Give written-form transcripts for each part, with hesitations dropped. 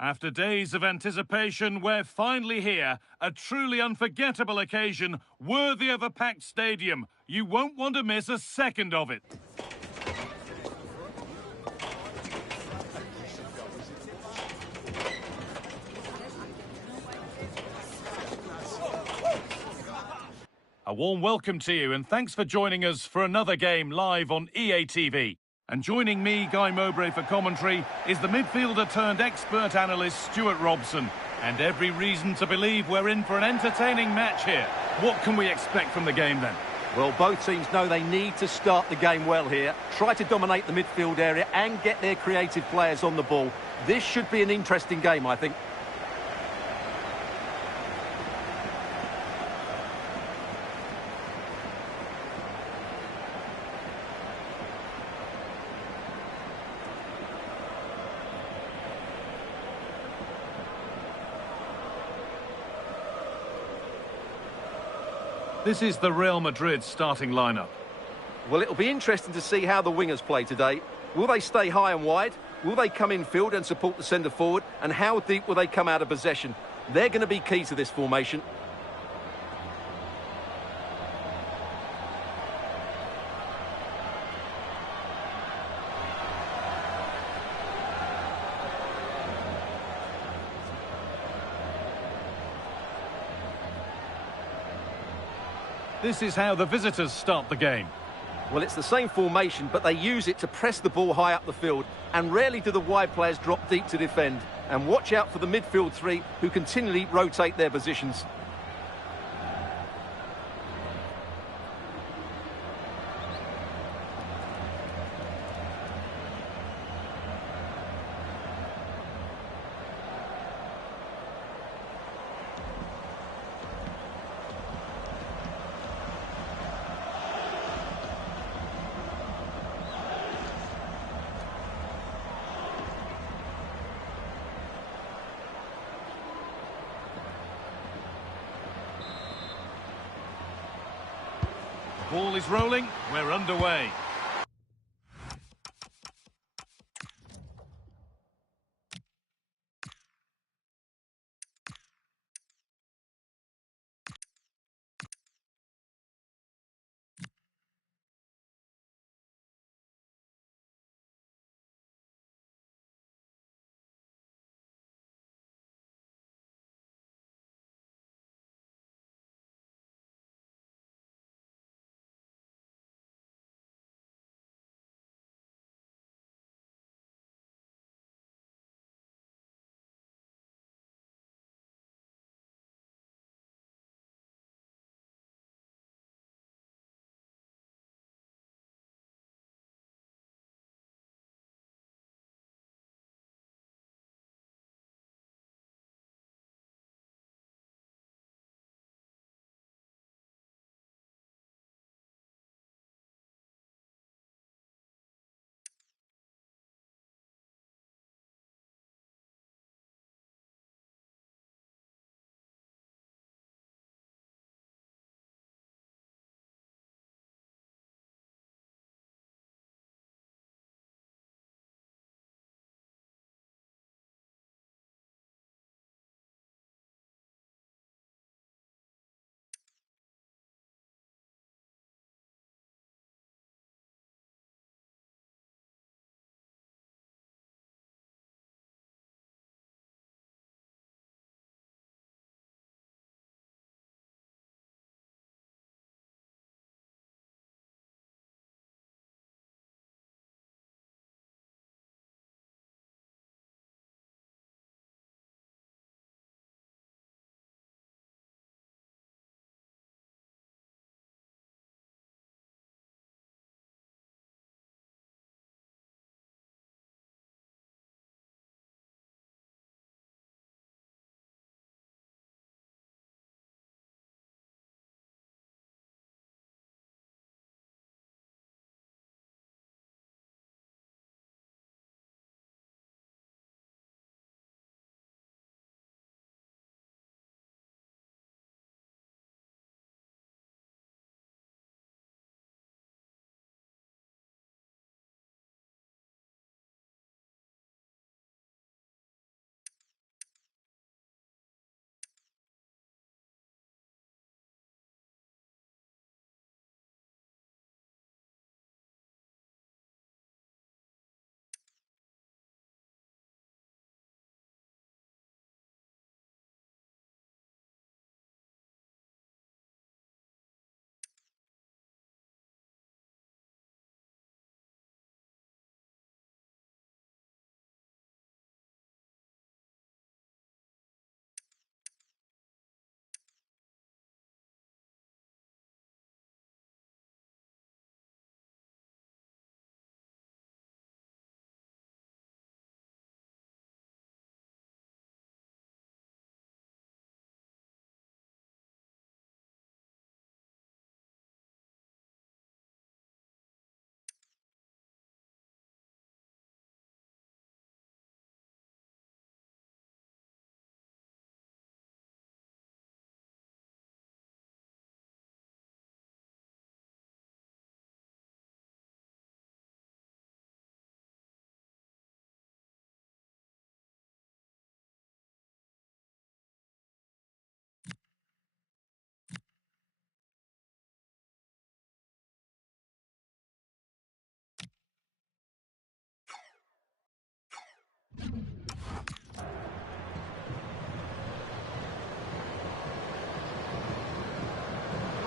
After days of anticipation, we're finally here. A truly unforgettable occasion, worthy of a packed stadium. You won't want to miss a second of it. A warm welcome to you, and thanks for joining us for another game live on EA TV. And joining me, Guy Mowbray, for commentary is the midfielder turned expert analyst Stuart Robson. And every reason to believe we're in for an entertaining match here. What can we expect from the game then? Well, both teams know they need to start the game well here. Try to dominate the midfield area and get their creative players on the ball. This should be an interesting game, I think. This is the Real Madrid starting lineup. Well, it'll be interesting to see how the wingers play today. Will they stay high and wide? Will they come in field and support the centre-forward? And how deep will they come out of possession? They're going to be key to this formation. This is how the visitors start the game. Well, it's the same formation, but they use it to press the ball high up the field, and rarely do the wide players drop deep to defend. And watch out for the midfield three, who continually rotate their positions. Ball is rolling, we're underway.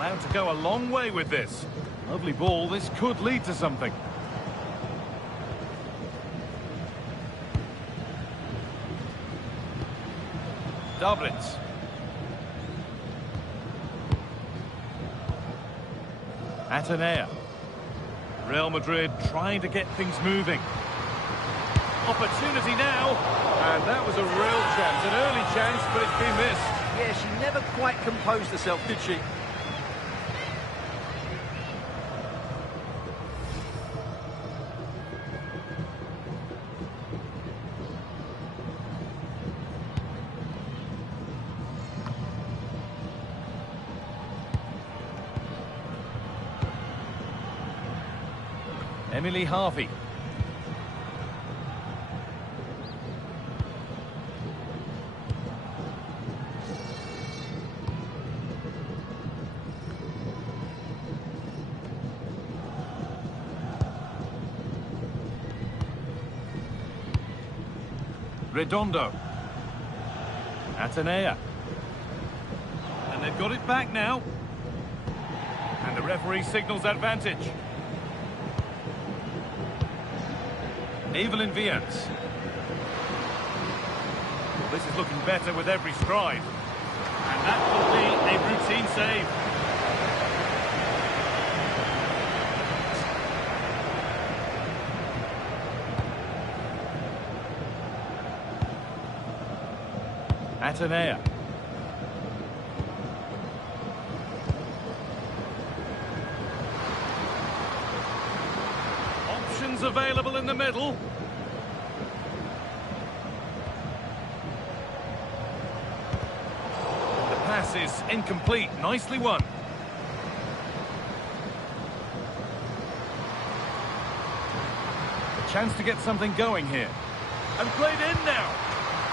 Allowed to go a long way with this. Lovely ball, this could lead to something. Dublins. Atenea. Real Madrid trying to get things moving. Opportunity now. And that was a real chance, an early chance, but it's been missed. Yeah, she never quite composed herself, did she? Emily Harvey. Redondo. Atenea. And they've got it back now. And the referee signals advantage. Evelyn Viance. Well, this is looking better with every stride. And that will be a routine save. Atenea. Options available in the middle. The pass is incomplete. Nicely won. A chance to get something going here. And played in now.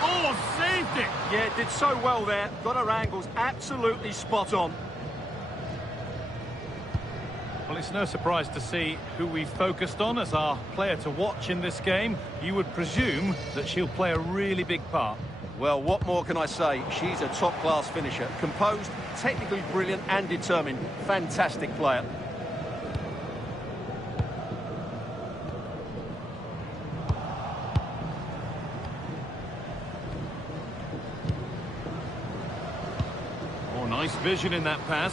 Oh, saved it! Yeah, did so well there. Got her angles absolutely spot on. Well, it's no surprise to see who we've focused on as our player to watch in this game. You would presume that she'll play a really big part. Well, what more can I say? She's a top-class finisher. Composed, technically brilliant and determined. Fantastic player. Oh, nice vision in that pass.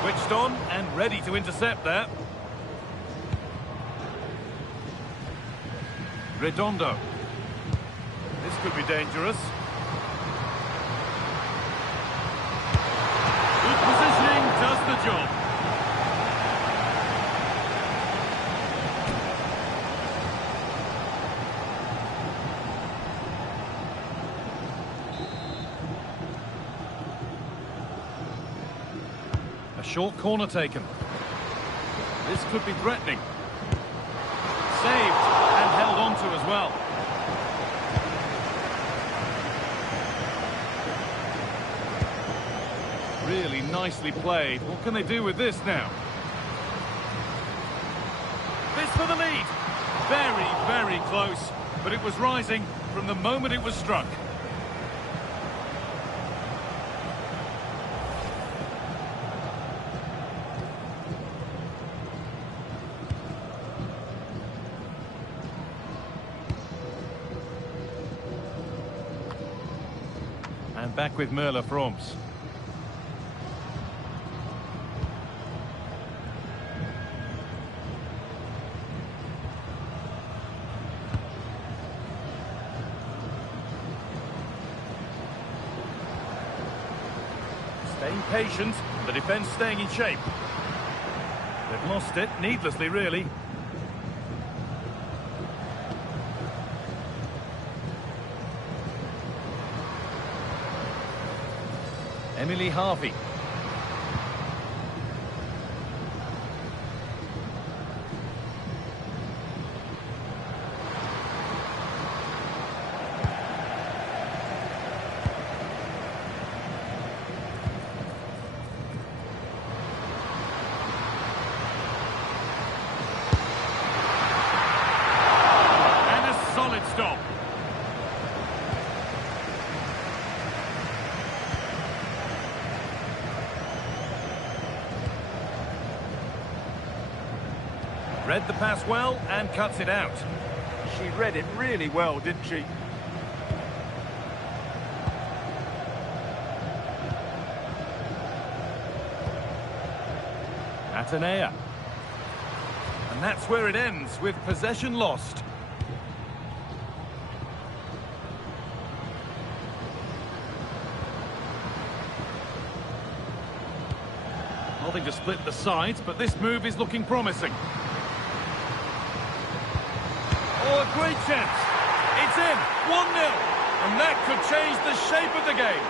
Switched on and ready to intercept there. Redondo. This could be dangerous. Good positioning does the job. A short corner taken. This could be threatening. Saved and held on to as well. Really nicely played. What can they do with this now? This for the lead. Very, very close. But it was rising from the moment it was struck. And back with Merle Fromms. Staying patient, the defence staying in shape. They've lost it, needlessly really. Emily Harvey. And a solid stop. Read the pass well and cuts it out. She read it really well, didn't she? Atenea. And that's where it ends, with possession lost. Nothing to split the sides, but this move is looking promising. Oh, a great chance. It's in, 1-0. And that could change the shape of the game.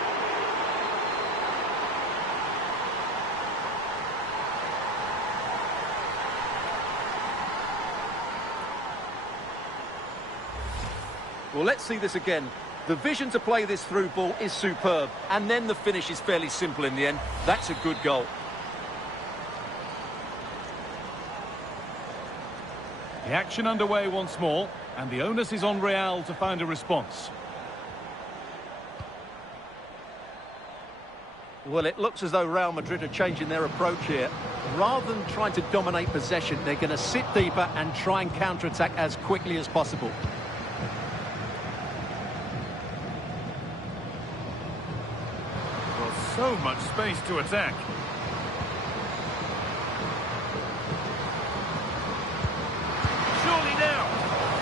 Well, let's see this again. The vision to play this through ball is superb, and then the finish is fairly simple in the end. That's a good goal. The action underway once more, and the onus is on Real to find a response. Well, it looks as though Real Madrid are changing their approach here. Rather than trying to dominate possession, they're going to sit deeper and try and counter-attack as quickly as possible. Well, so much space to attack. Surely now.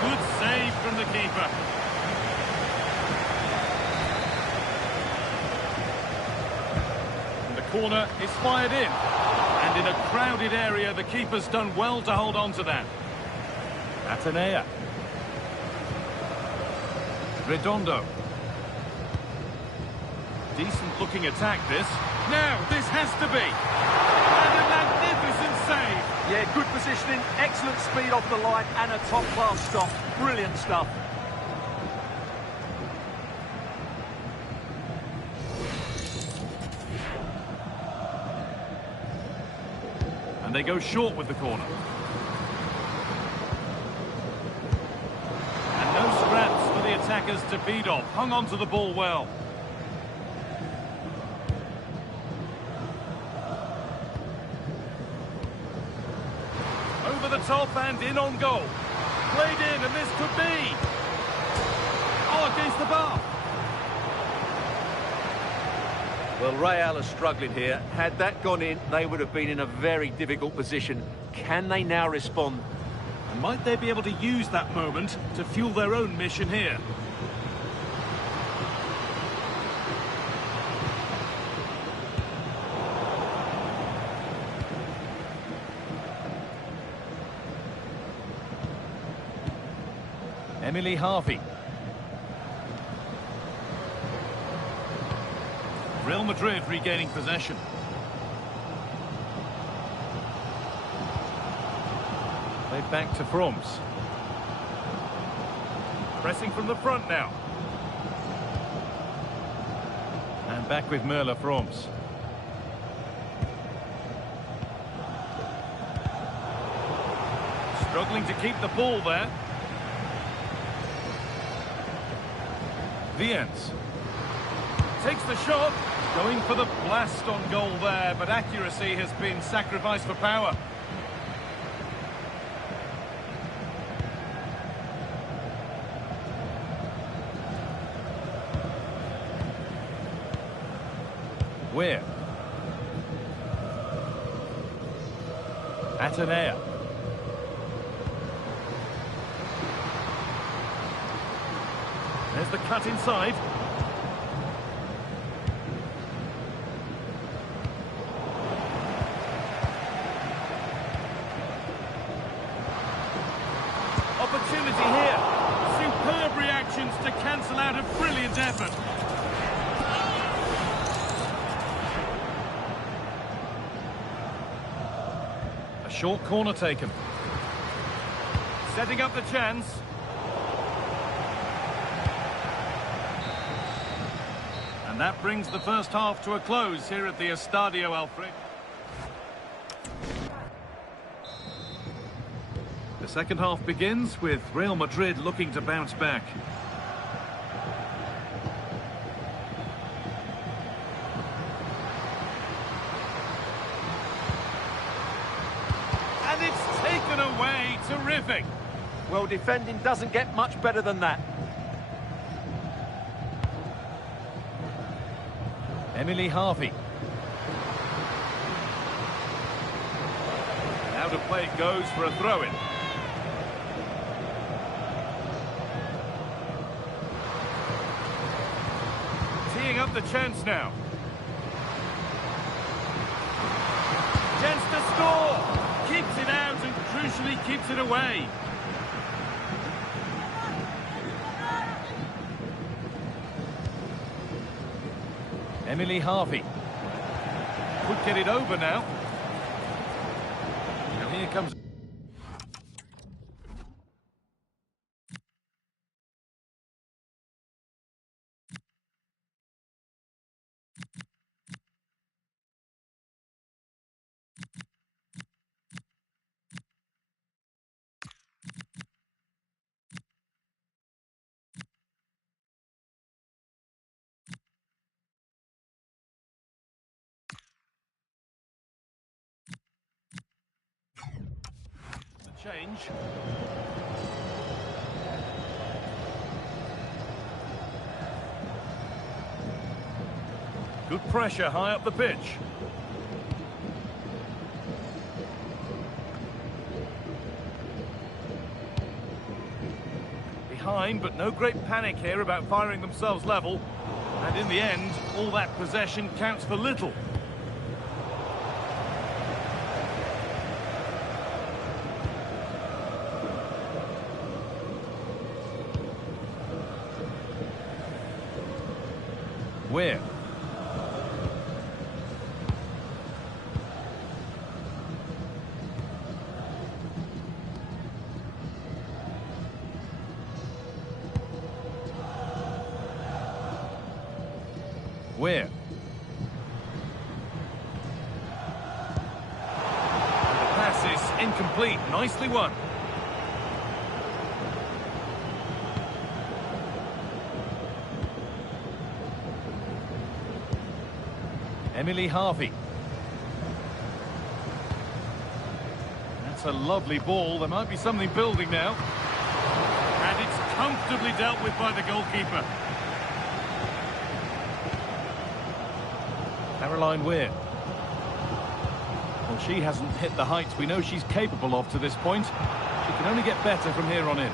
Good save from the keeper. And the corner is fired in. And in a crowded area, the keeper's done well to hold on to that. Atenea. Redondo. Decent looking attack this. Now, this has to be. And a magnificent save. Yeah, good positioning, excellent speed off the line, and a top-class stop. Brilliant stuff. And they go short with the corner. And no scraps for the attackers to beat off. Hung on to the ball well. Over the top and in on goal. Played in, and this could be. Oh, against the bar. Well, Real are struggling here. Had that gone in, they would have been in a very difficult position. Can they now respond? And might they be able to use that moment to fuel their own mission here? Emily Harvey. Real Madrid regaining possession. Played back to Froms. Pressing from the front now. And back with Merle Froms. Struggling to keep the ball there. Viens. Takes the shot. Going for the blast on goal there, but accuracy has been sacrificed for power. Where? Atenea. There's the cut inside. Opportunity here. Superb reactions to cancel out a brilliant effort. A short corner taken. Setting up the chance. And that brings the first half to a close here at the Estadio Alfred. The second half begins with Real Madrid looking to bounce back. And it's taken away. Terrific. Well, defending doesn't get much better than that. Emily Harvey. Out of play it goes for a throw-in. Teeing up the chance now. Chance to score. Keeps it out and crucially keeps it away. Emily Harvey. Could get it over now. And here comes... change. Good pressure high up the pitch. Behind, but no great panic here about firing themselves level. And in the end, all that possession counts for little. Where? Where? The pass is incomplete. Nicely won. Emily Harvey. That's a lovely ball. There might be something building now. And it's comfortably dealt with by the goalkeeper. Caroline Weir. Well, she hasn't hit the heights we know she's capable of to this point. She can only get better from here on in.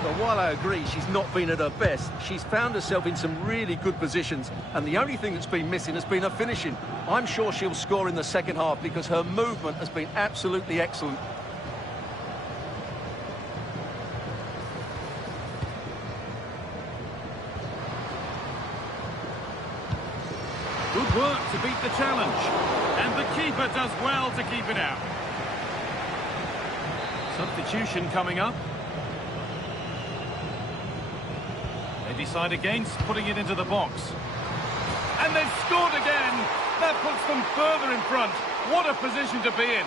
But while I agree she's not been at her best, she's found herself in some really good positions, and the only thing that's been missing has been her finishing. I'm sure she'll score in the second half because her movement has been absolutely excellent. Good work to beat the challenge, and the keeper does well to keep it out. Substitution coming up. They decide against putting it into the box. And they've scored again! That puts them further in front. What a position to be in.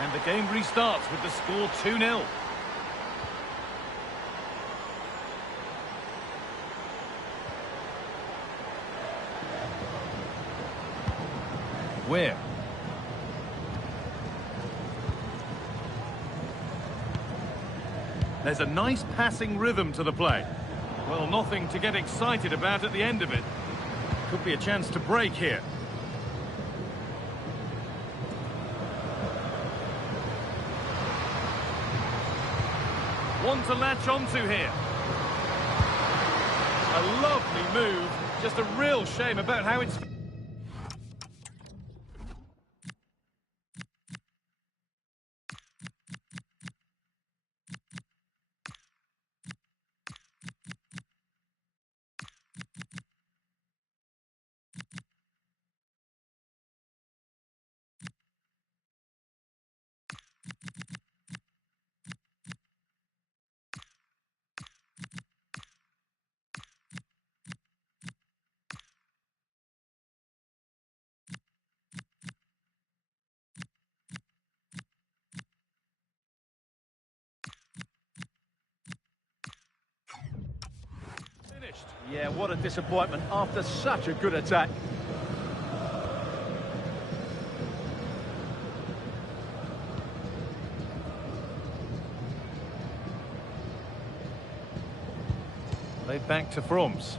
And the game restarts with the score 2-0. Where? There's a nice passing rhythm to the play. Well, nothing to get excited about at the end of it. Could be a chance to break here. One to latch onto here. A lovely move. Just a real shame about how it's... Yeah, what a disappointment after such a good attack. Played back to Fromms.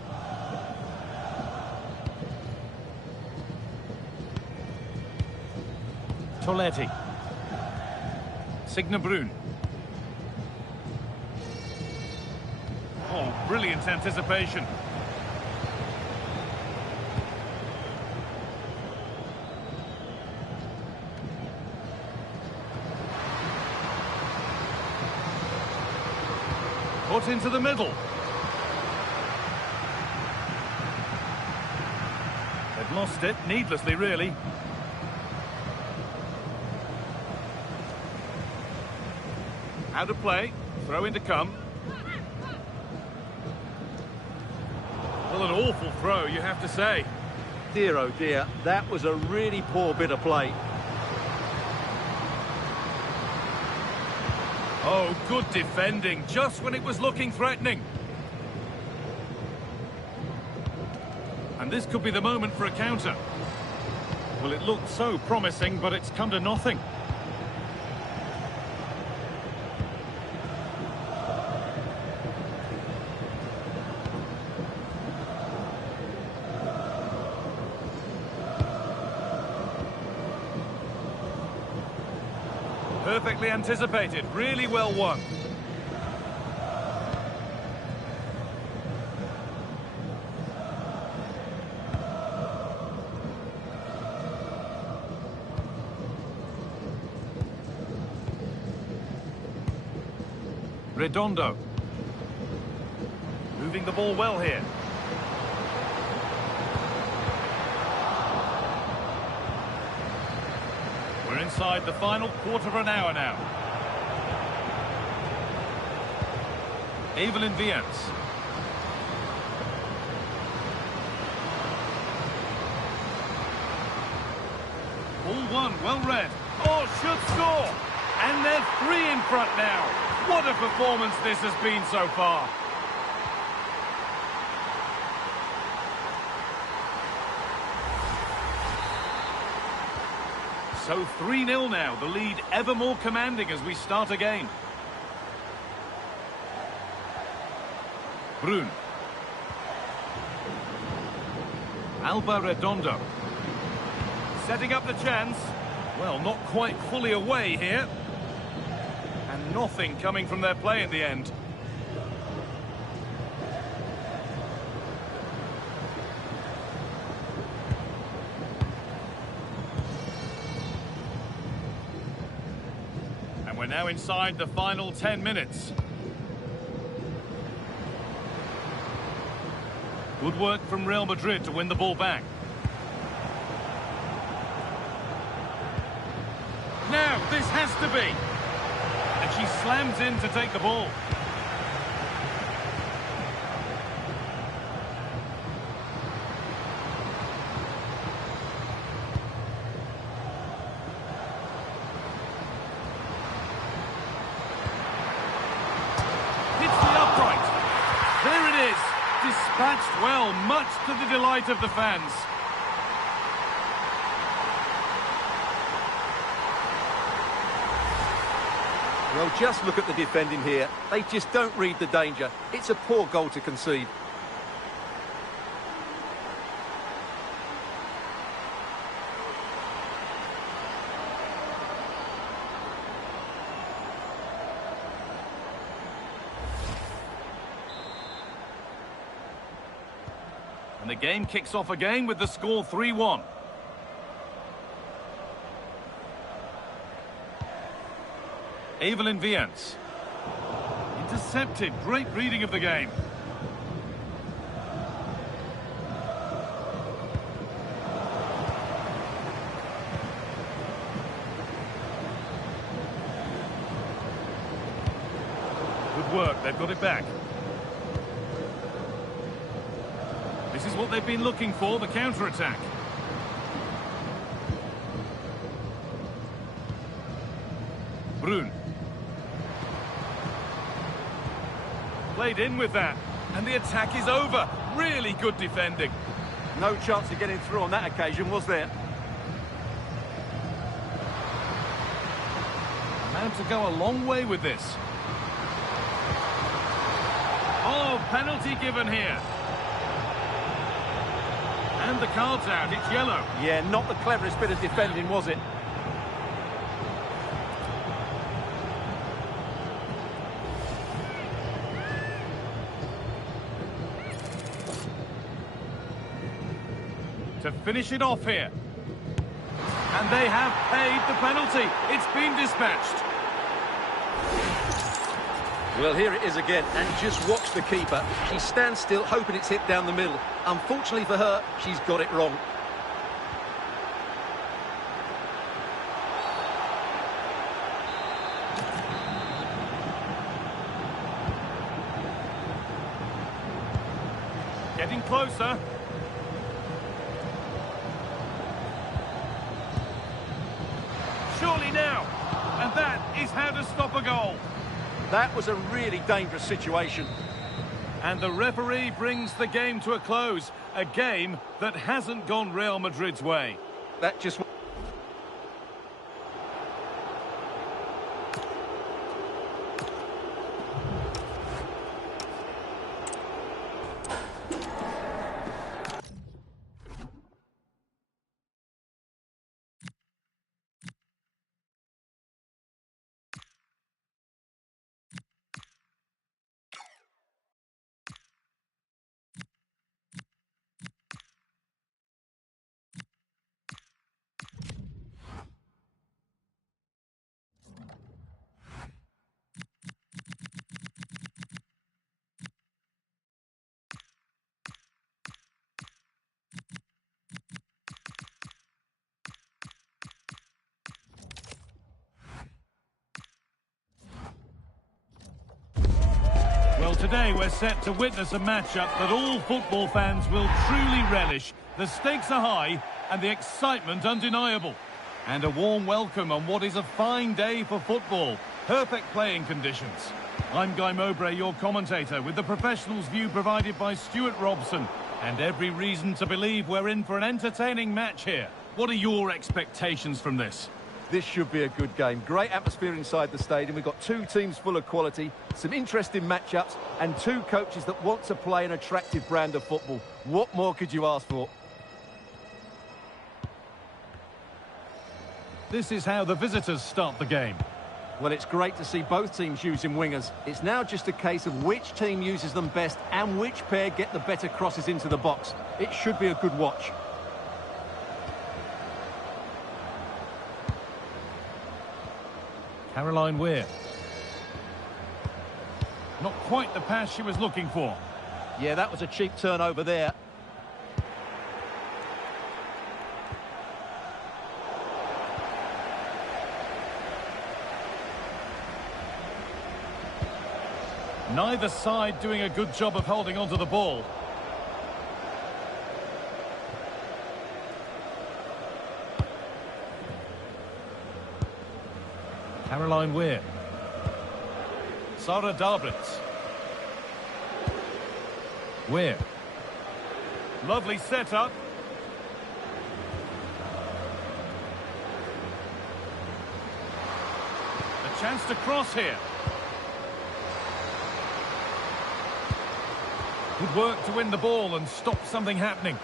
Toletti. Signe Brun. Oh, brilliant anticipation. Put into the middle. They've lost it, needlessly, really. Out of play, throw in to come. Well, an awful throw, you have to say. Dear, oh dear, that was a really poor bit of play. Oh, good defending, just when it was looking threatening. And this could be the moment for a counter. Well, it looked so promising, but it's come to nothing. Perfectly anticipated, really well won. Redondo. Moving the ball well here. We're inside the final quarter of an hour now. Evelyn Viens. Ball one, well read. Oh, should score! And they're 3 in front now. What a performance this has been so far. So 3-0 now, the lead ever more commanding as we start again. Brun. Alba Redondo. Setting up the chance. Well, not quite fully away here. And nothing coming from their play in the end. And we're now inside the final 10 minutes. Good work from Real Madrid to win the ball back. Now, this has to be. And she slams in to take the ball. Hits the upright. There it is. Dispatched well, much to the delight of the fans. Well, just look at the defending here. They just don't read the danger. It's a poor goal to concede. And the game kicks off again with the score 3-1. Evelyn Viens. Intercepted. Great reading of the game. Good work. They've got it back. This is what they've been looking for, the counter-attack. Brun. Played in with that, and the attack is over. Really good defending. No chance of getting through on that occasion, was there? Man to go a long way with this. Oh, penalty given here. And the card's out, it's yellow. Yeah, not the cleverest bit of defending, was it? To finish it off here. And they have paid the penalty. It's been dispatched. Well, here it is again, and just watch the keeper. She stands still, hoping it's hit down the middle. Unfortunately for her, she's got it wrong. Getting closer. Surely now. And that is how to stop a goal. That was a really dangerous situation. And the referee brings the game to a close. A game that hasn't gone Real Madrid's way. That just... Well, today we're set to witness a matchup that all football fans will truly relish. The stakes are high and the excitement undeniable. And a warm welcome on what is a fine day for football. Perfect playing conditions. I'm Guy Mowbray, your commentator, with the professionals' view provided by Stuart Robson. And every reason to believe we're in for an entertaining match here. What are your expectations from this? This should be a good game. Great atmosphere inside the stadium. We've got two teams full of quality, some interesting matchups, and two coaches that want to play an attractive brand of football. What more could you ask for? This is how the visitors start the game. Well, it's great to see both teams using wingers. It's now just a case of which team uses them best and which pair get the better crosses into the box. It should be a good watch. Caroline Weir. Not quite the pass she was looking for. Yeah, that was a cheap turnover there. Neither side doing a good job of holding onto the ball. Caroline Weir. Sara Darbritz. Weir. Lovely setup. A chance to cross here. Good work to win the ball and stop something happening.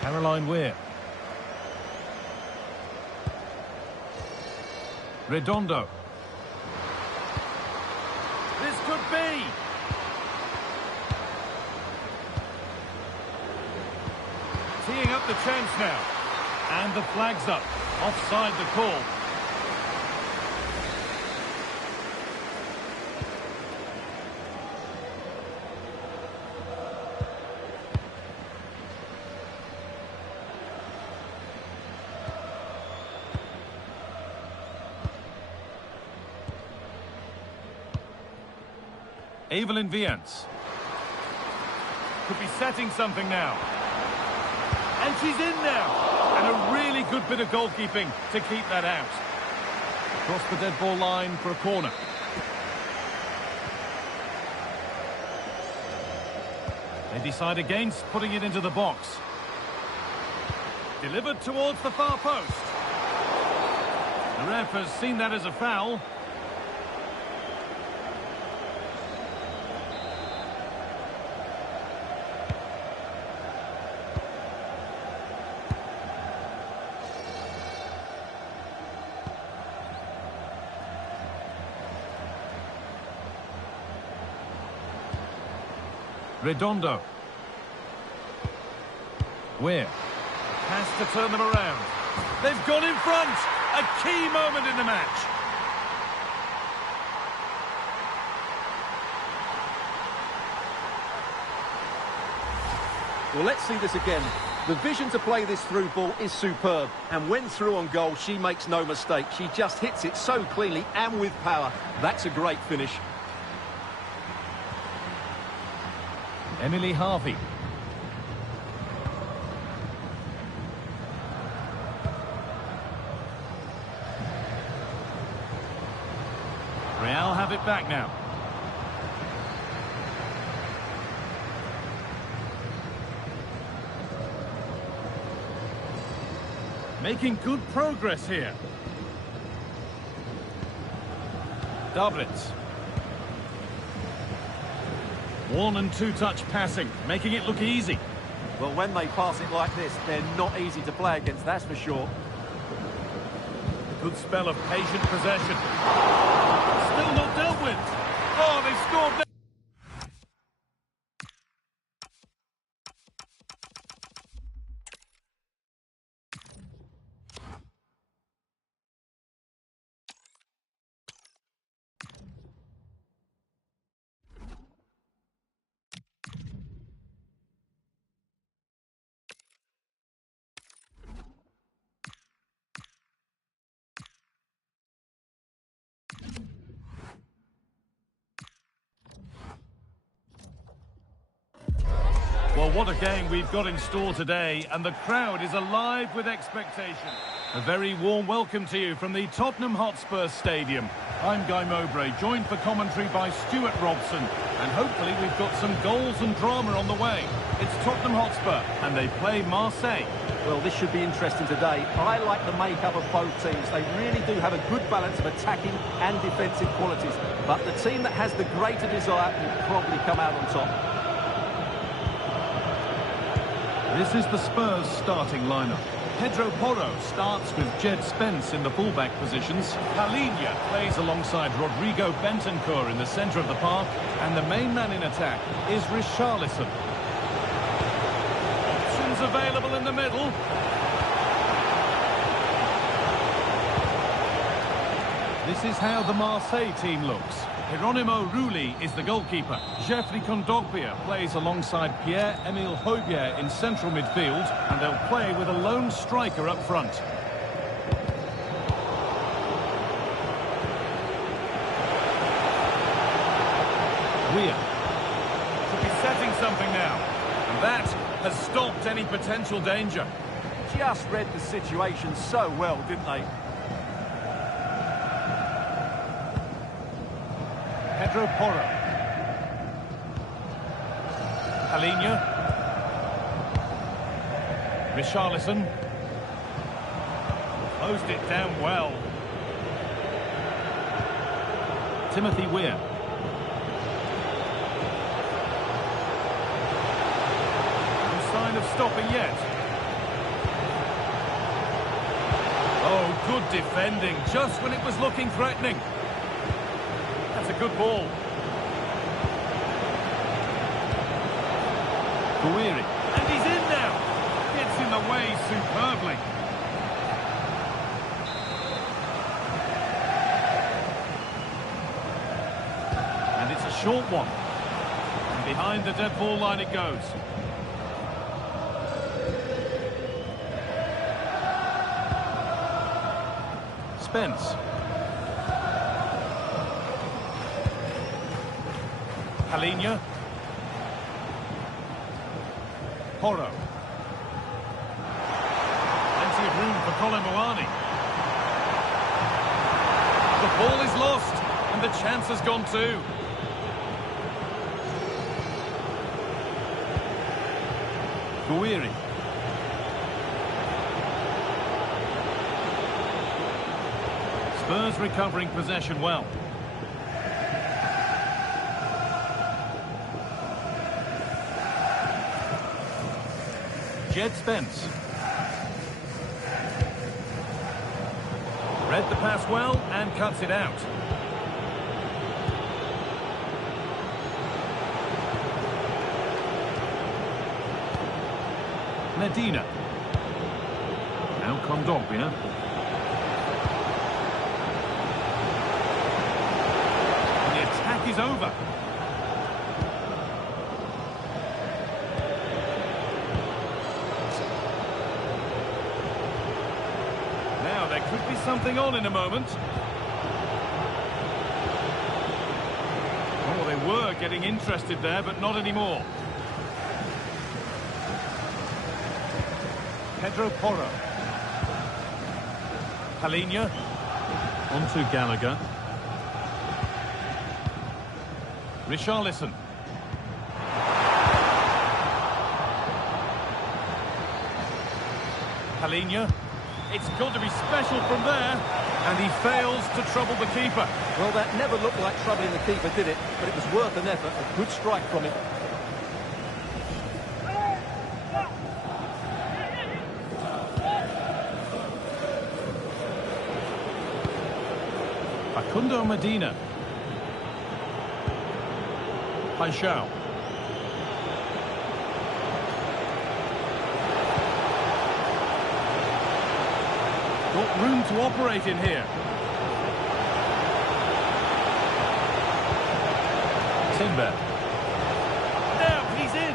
Caroline Weir. Redondo. This could be. Teeing up the chance now. And the flag's up. Offside the call. Evelyn Viance. Could be setting something now. And she's in now. And a really good bit of goalkeeping to keep that out. Across the dead ball line for a corner. They decide against putting it into the box. Delivered towards the far post. The ref has seen that as a foul. Redondo. Where? Has to turn them around. They've gone in front. A key moment in the match. Well, let's see this again. The vision to play this through ball is superb. And when through on goal, she makes no mistake. She just hits it so cleanly and with power. That's a great finish. Emily Harvey. Real have it back now. Making good progress here. Dabrits. One and two touch passing, making it look easy. Well, when they pass it like this, they're not easy to play against, that's for sure. Good spell of patient possession. Still not dealt with. Oh, they've scored now. Well, what a game we've got in store today, and the crowd is alive with expectation. A very warm welcome to you from the Tottenham Hotspur Stadium. I'm Guy Mowbray, joined for commentary by Stuart Robson, and hopefully we've got some goals and drama on the way. It's Tottenham Hotspur, and they play Marseille. Well, this should be interesting today. I like the makeup of both teams. They really do have a good balance of attacking and defensive qualities, but the team that has the greater desire will probably come out on top. This is the Spurs starting lineup. Pedro Porro starts with Jed Spence in the fullback positions. Palhinha plays alongside Rodrigo Bentancur in the centre of the park. And the main man in attack is Richarlison. Options available in the middle. This is how the Marseille team looks. Geronimo Rulli is the goalkeeper. Jeffrey Kondogbia plays alongside Pierre-Emile Højbjerg in central midfield, and they'll play with a lone striker up front. Weir should be setting something now, and that has stopped any potential danger. Just read the situation so well, didn't they? Pedro Porro. Palhinha. Richarlison. Closed it down well. Timothy Weir. No sign of stopping yet. Oh, good defending, just when it was looking threatening. That's a good ball. Guiri. And he's in now. Gets in the way superbly. And it's a short one. And behind the dead ball line it goes. Spence. Palhinha. Porro. Plenty of room for Colin Moani. The ball is lost, and the chance has gone too. Guiri. Spurs recovering possession well. Jed Spence. Read the pass well and cuts it out. Medina. Now Kondogbia. The attack is over. Now there could be something on in a moment. Oh, they were getting interested there, but not anymore. Pedro Porro. Palhinha. On to Gallagher. Richarlison. Palhinha. It's got to be special from there. And he fails to trouble the keeper. Well, that never looked like troubling the keeper, did it? But it was worth an effort. A good strike from him. Facundo Medina. Paixão. Got room to operate in here. Timber. Now he's in.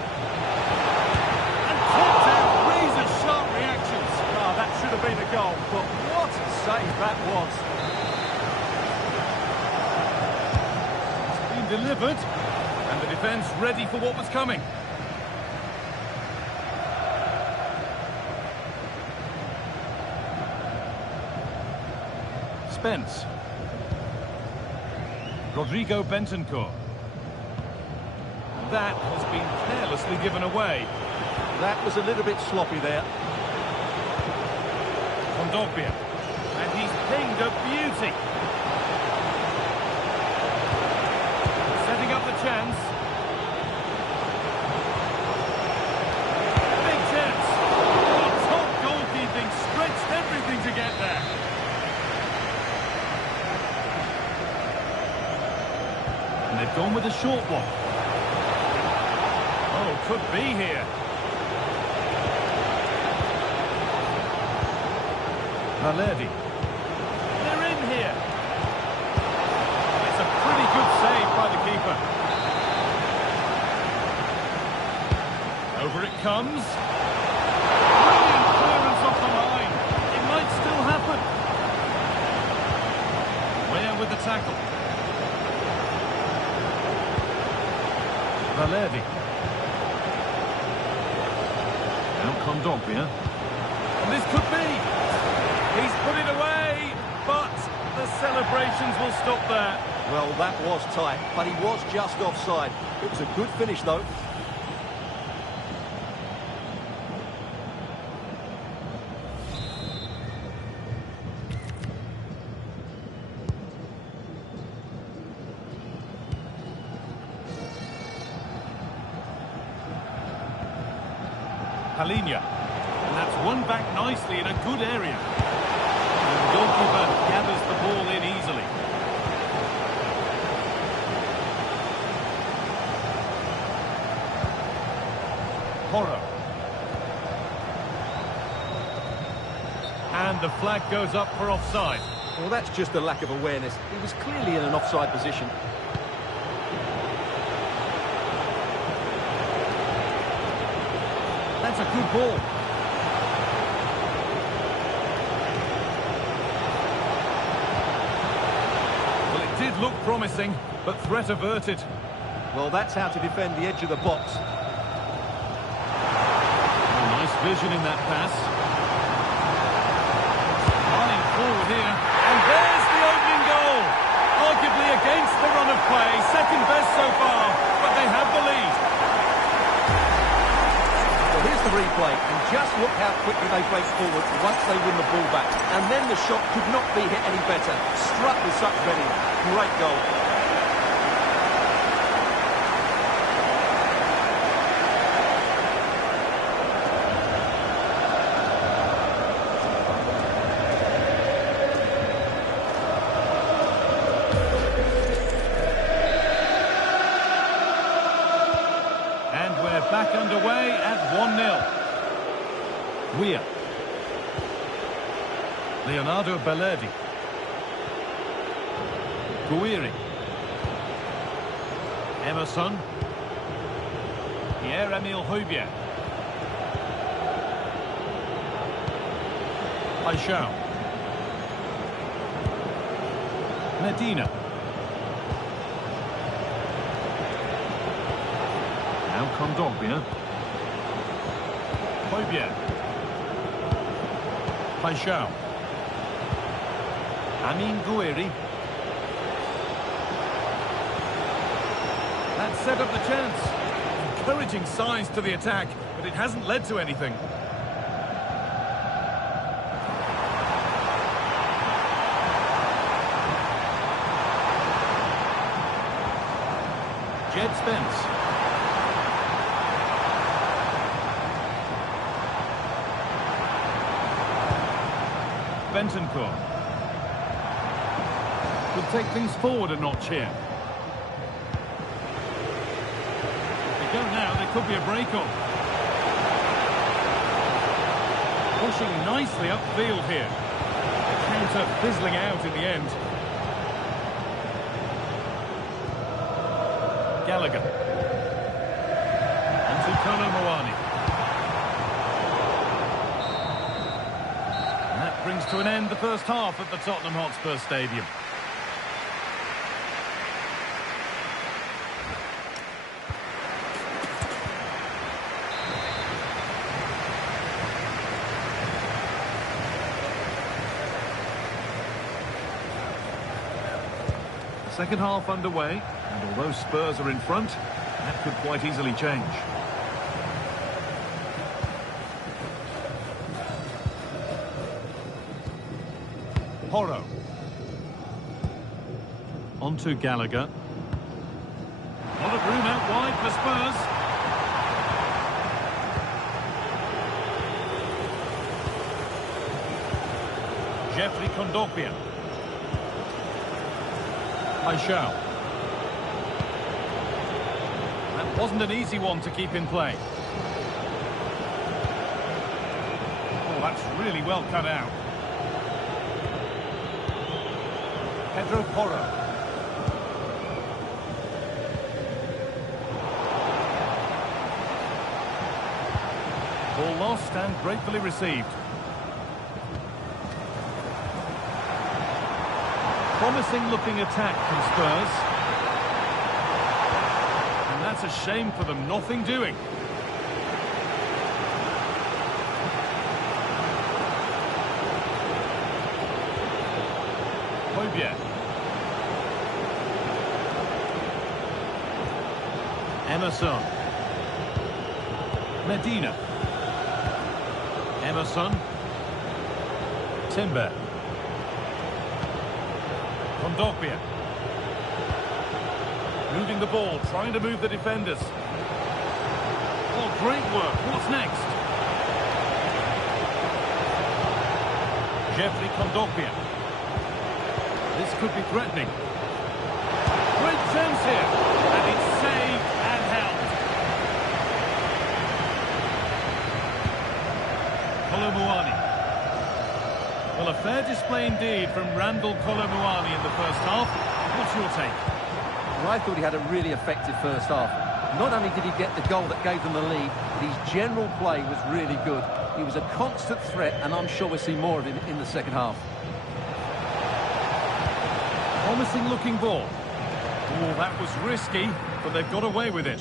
And caught out. Razor-sharp reactions. Ah, that should have been a goal. But what a save that was. Delivered, and the defence ready for what was coming. Spence. Rodrigo Bentancur. That has been carelessly given away. That was a little bit sloppy there. Kondogbia. And he's pinged a beauty. Up the chance. Big chance. Oh, top goalkeeping, stretched everything to get there. And they've gone with a short one. Oh, could be here. Valerdi. They're in here. It's a pretty good save by the keeper. Over it comes. Brilliant clearance off the line. It might still happen. Where with the tackle? Valerdi. Now Kondogbia. And this could be. He's put it away, but the celebrations will stop there. Well, that was tight, but he was just offside. It was a good finish, though. Palhinha. And that's won back nicely in a good area. And the goalkeeper gathers the ball in easily. Porro. And the flag goes up for offside. Well, that's just a lack of awareness. He was clearly in an offside position. That's a good ball. Well, it did look promising, but threat averted. Well, that's how to defend the edge of the box. Oh, nice vision in that pass. Running forward here. And there's the opening goal. Arguably against the run of play. Second best so far, but they have the lead. Well, here's the replay. Just look how quickly they break forward once they win the ball back. And then the shot could not be hit any better. Struck with such readiness. Great goal. And we're back underway at 1-0. Weir. Leonardo Bellerdi. Guiri. Emerson. Pierre-Emile Højbjerg. Paixão. Medina. Now Kondogbia. Højbjerg. Paixão. Amine Gouiri. That set up the chance. Encouraging signs to the attack, but it hasn't led to anything. Jed Spence. Bentancur. Could take things forward a notch here. If they go now, there could be a break-up. Pushing nicely upfield here. The counter fizzling out in the end. Gallagher. And to Kolo Muani. And that brings to an end the first half at the Tottenham Hotspur Stadium. Second half underway, and although Spurs are in front, that could quite easily change. Porro. On to Gallagher. A lot of room out wide for Spurs. Jeffrey Kondogbia. Paixão. That wasn't an easy one to keep in play. Oh, that's really well cut out. Pedro Porro. Ball lost and gratefully received. Promising looking attack from Spurs. And that's a shame for them, nothing doing. Højbjerg. Emerson. Medina. Emerson. Timber. Kondogbia. Moving the ball, trying to move the defenders. Oh, great work. What's next? Jeffrey Kondogbia. This could be threatening. Great chance here. And it's saved and held. Kolo Muani. Well, a fair display indeed from Randal Kolo Muani in the first half. What's your take? Well, I thought he had a really effective first half. Not only did he get the goal that gave them the lead, but his general play was really good. He was a constant threat, and I'm sure we'll see more of him in the second half. Promising looking ball. Oh, that was risky, but they've got away with it.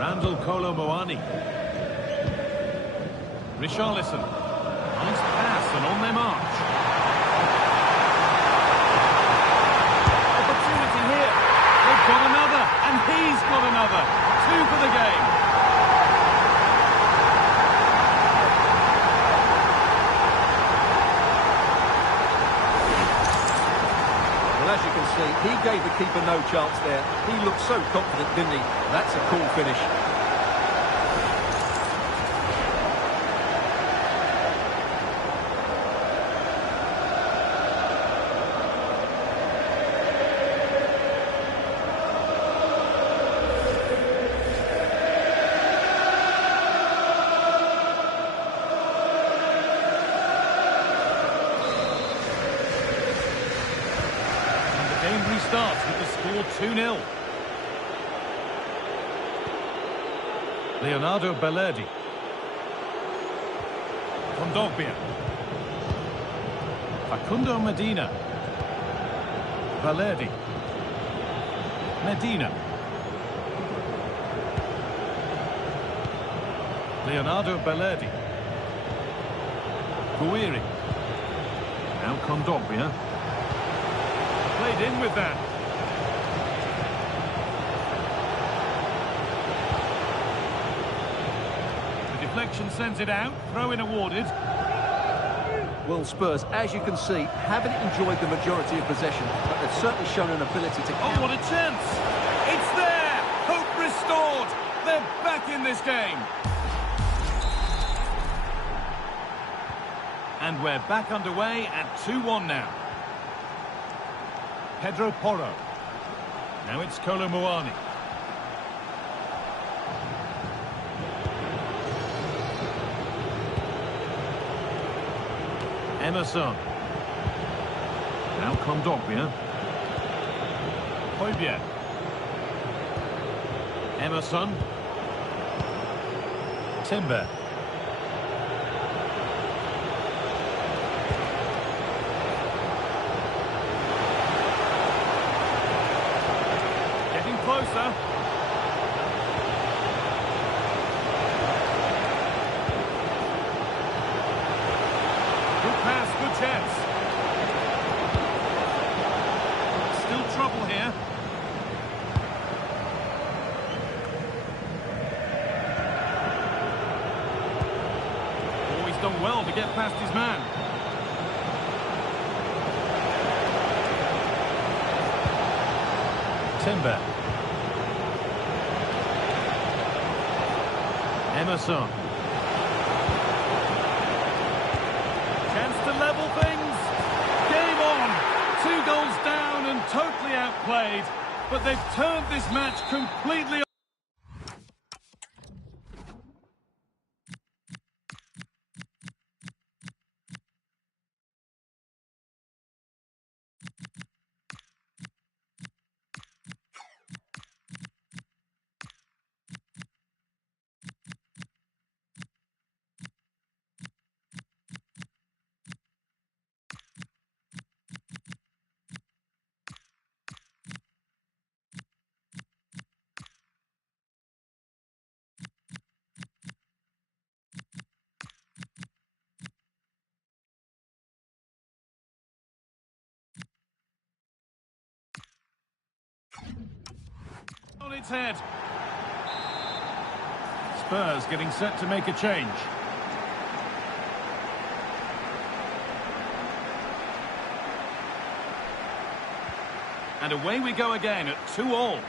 Randall Kolo Muani. Richarlison. Nice pass and on their march. Opportunity here. They've got another, and he's got another. 2 for the game. Well, as you can see, he gave the keeper no chance there. He looked so confident, didn't he? That's a cool finish. Game restarts with the score 2-0. Leonardo Balerdi. Kondogbia. Facundo Medina. Balerdi. Medina. Leonardo Balerdi. Guiri. Now Kondogbia. Played in with that. The deflection sends it out. Throw-in awarded. Well, Spurs, as you can see, haven't enjoyed the majority of possession, but they've certainly shown an ability to... Oh, what a chance! It's there! Hope restored! They're back in this game! And we're back underway at 2-1 now. Pedro Porro. Now it's Kolo Muani. Emerson. Now Kondogbia. Højbjerg. Emerson. Timber. Getting closer. Good pass, good chance. Still trouble here. Oh, he's done well to get past his man. Timber. Emerson. Chance to level things. Game on. 2 goals down and totally outplayed. But they've turned this match completely on its head. Spurs getting set to make a change. And away we go again at 2-2.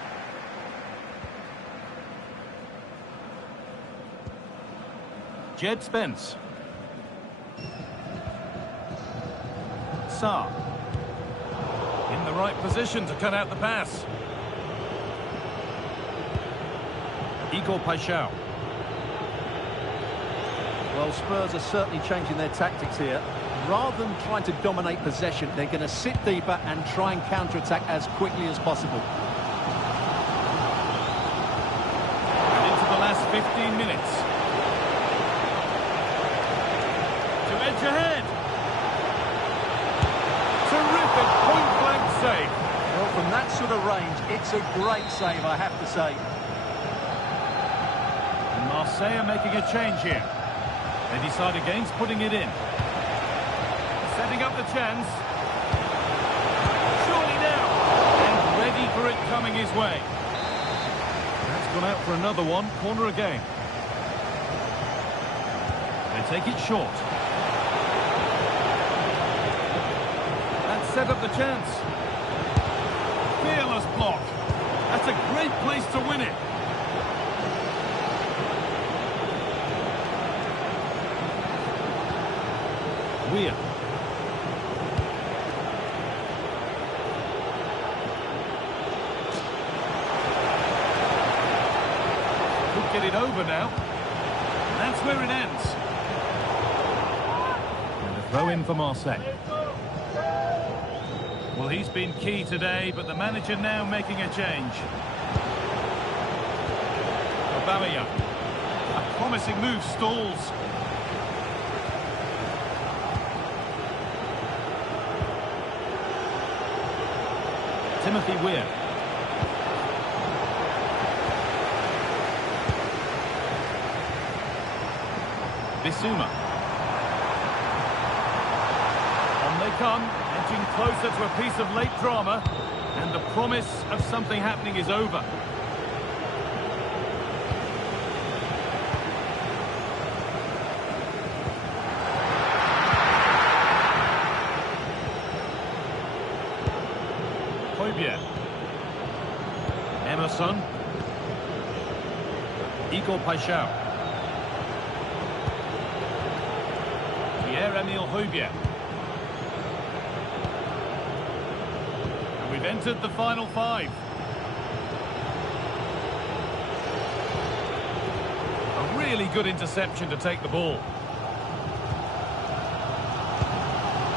Jed Spence. Sarr. In the right position to cut out the pass. Igor Paixão. Well, Spurs are certainly changing their tactics here. Rather than trying to dominate possession, they're going to sit deeper and try and counter-attack as quickly as possible. And into the last 15 minutes. To edge ahead. Terrific point-blank save. From that sort of range, it's a great save, I have to say. And Marseille are making a change here. They decide against putting it in. Setting up the chance. Surely now. And ready for it coming his way. That's gone out for another one. Corner again. They take it short. That set up the chance. Fearless block. That's a great place to win it. Weir. Could get it over now. And that's where it ends. And a throw in for Marseille. Well, he's been key today, but the manager now making a change. Aubameyang. A promising move stalls. Timothy Weir. Bissouma. On they come, edging closer to a piece of late drama, and the promise of something happening is over. Højbjerg. Emerson. Igor Paixão. Pierre-Emile Højbjerg. And we've entered the final five. A really good interception to take the ball.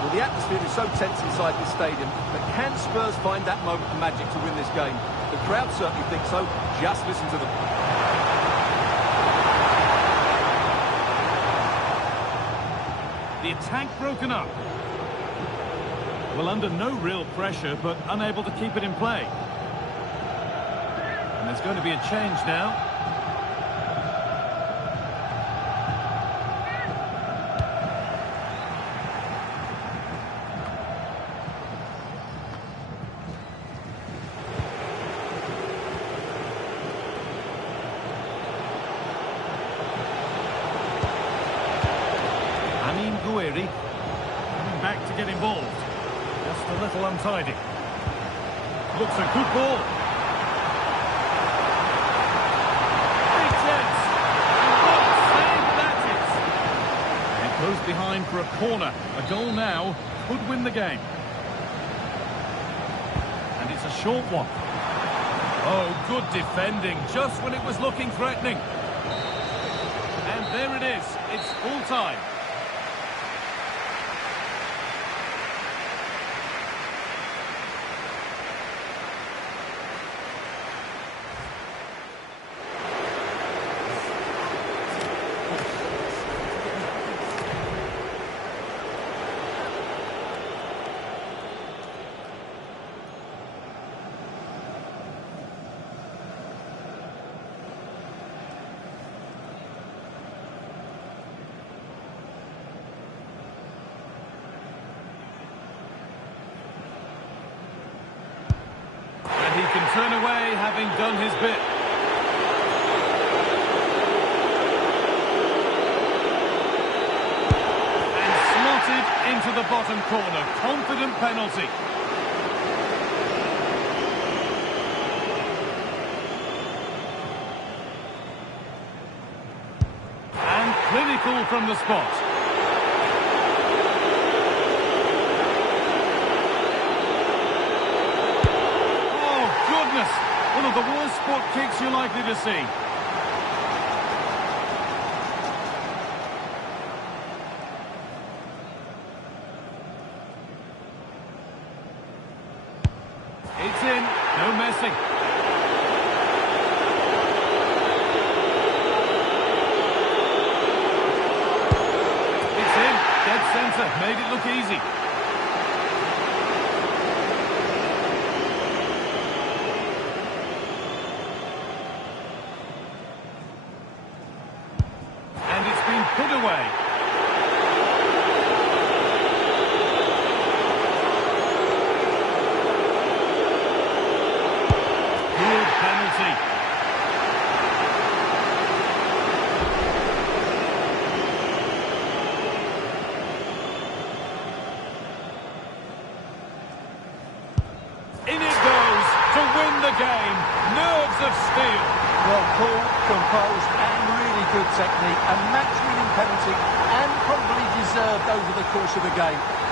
Well, the atmosphere is so tense inside this stadium, but can Spurs find that moment of magic to win this game? The crowd certainly think so. Just listen to them. The attack broken up. Well, under no real pressure, but unable to keep it in play. And there's going to be a change now. Guiri coming back to get involved. Just a little untidy. Looks a good ball. Big chance. And what a save that is. It goes behind for a corner. A goal now could win the game. And it's a short one. Oh, good defending, just when it was looking threatening. And there it is. It's full time. He can turn away, having done his bit. And slotted into the bottom corner. Confident penalty. And clinical from the spot. One of the worst spot kicks you're likely to see. It's in, no messing. It's in, dead centre, made it look easy. the game. Nerves of steel. Well, cool, composed and really good technique. A match-winning penalty and probably deserved over the course of the game.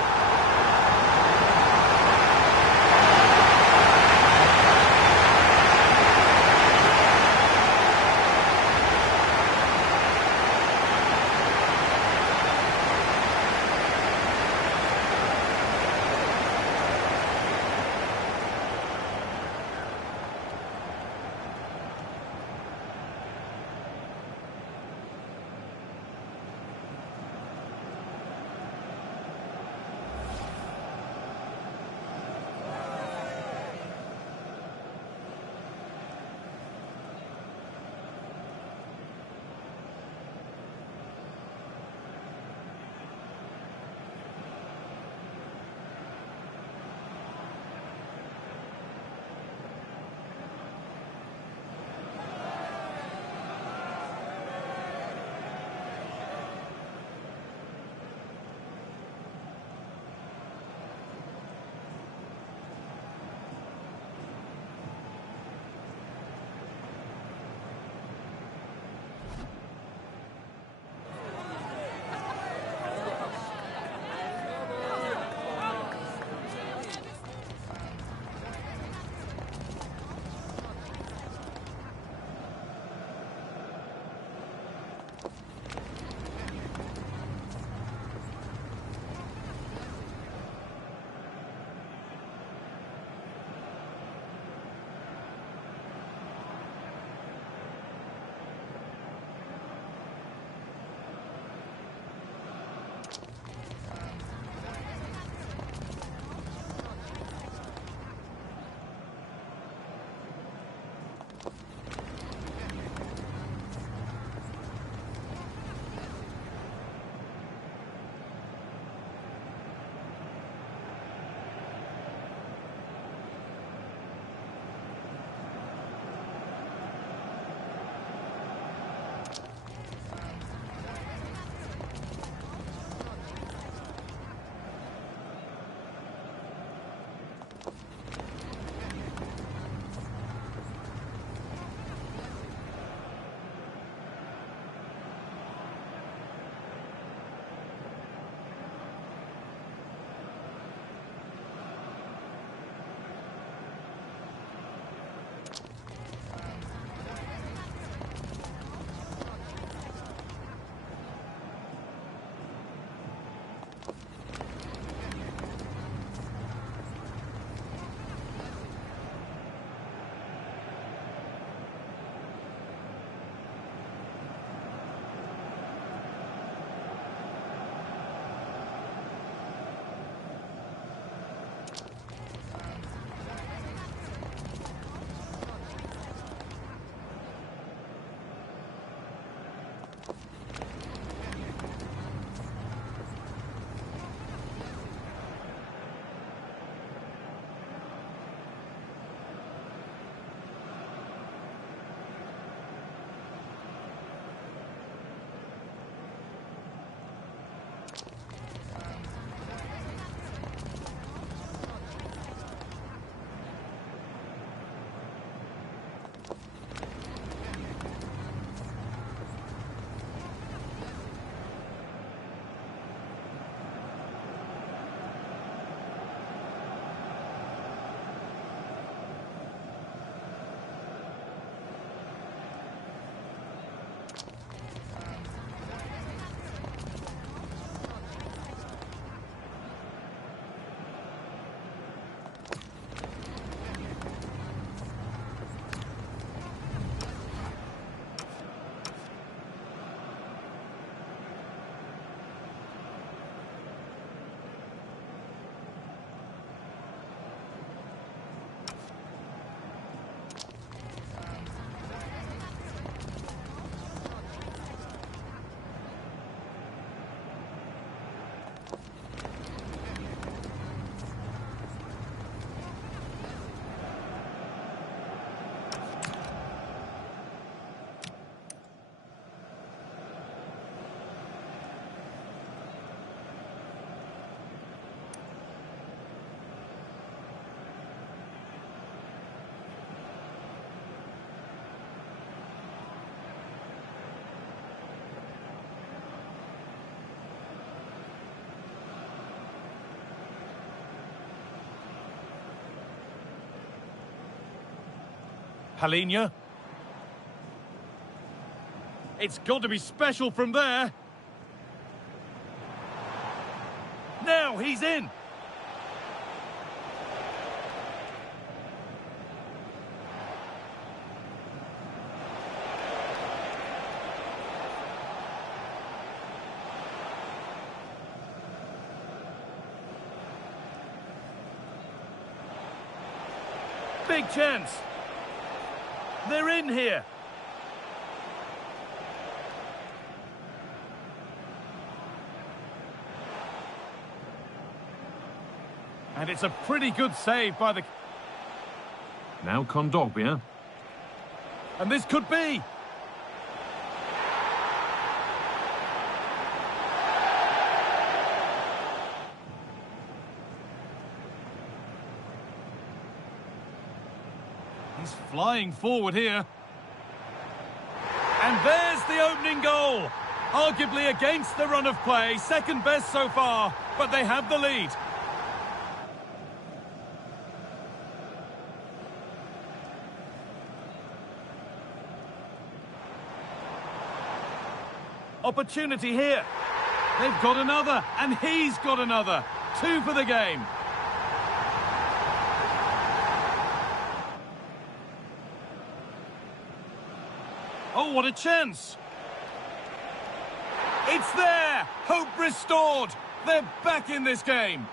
Palhinha. It's got to be special from there. Now he's in. Big chance. They're in here. And it's a pretty good save by the... Now Kondogbia. And this could be. He's flying forward here. And there's the opening goal. Arguably against the run of play, second best so far, but they have the lead. Opportunity here. They've got another, and he's got another. 2 for the game. Oh, what a chance. It's there. Hope restored. They're back in this game.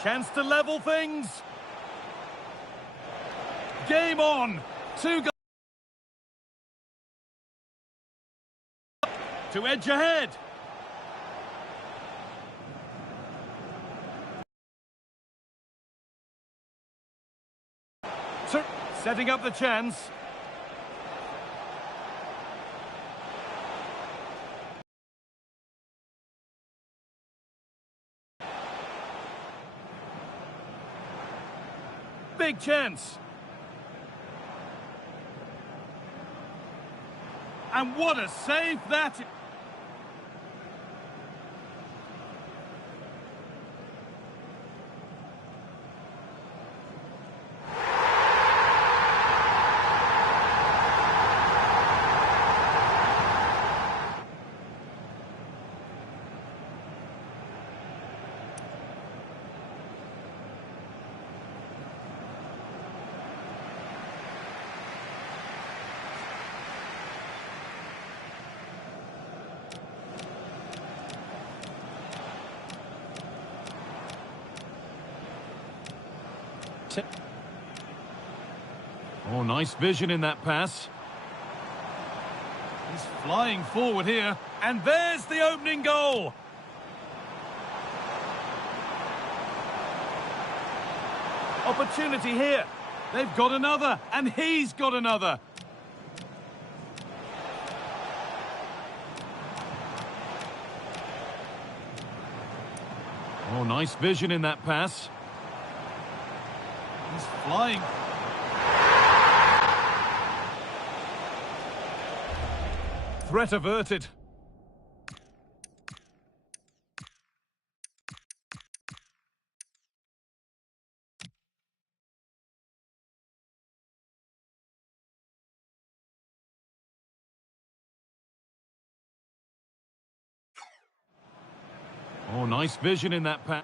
Chance to level things. Game on. 2 goals. To edge ahead. Setting up the chance. Big chance. And what a save that is. Oh, nice vision in that pass. He's flying forward here. And there's the opening goal. Opportunity here. They've got another, and he's got another. Oh, nice vision in that pass. He's flying. Threat averted. Oh, nice vision in that pass.